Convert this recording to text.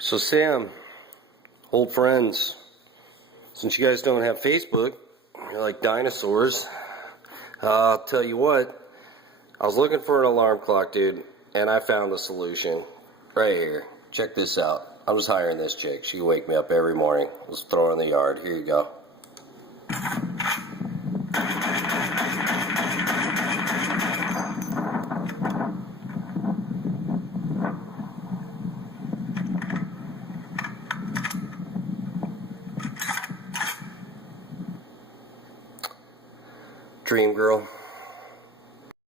So Sam, old friends, since you guys don't have Facebook, you're like dinosaurs. I'll tell you what, I was looking for an alarm clock, dude, and I found the solution right here. Check this out. I was hiring this chick. She wake me up every morning. Let's throw her in the yard. Here you go. Dream girl.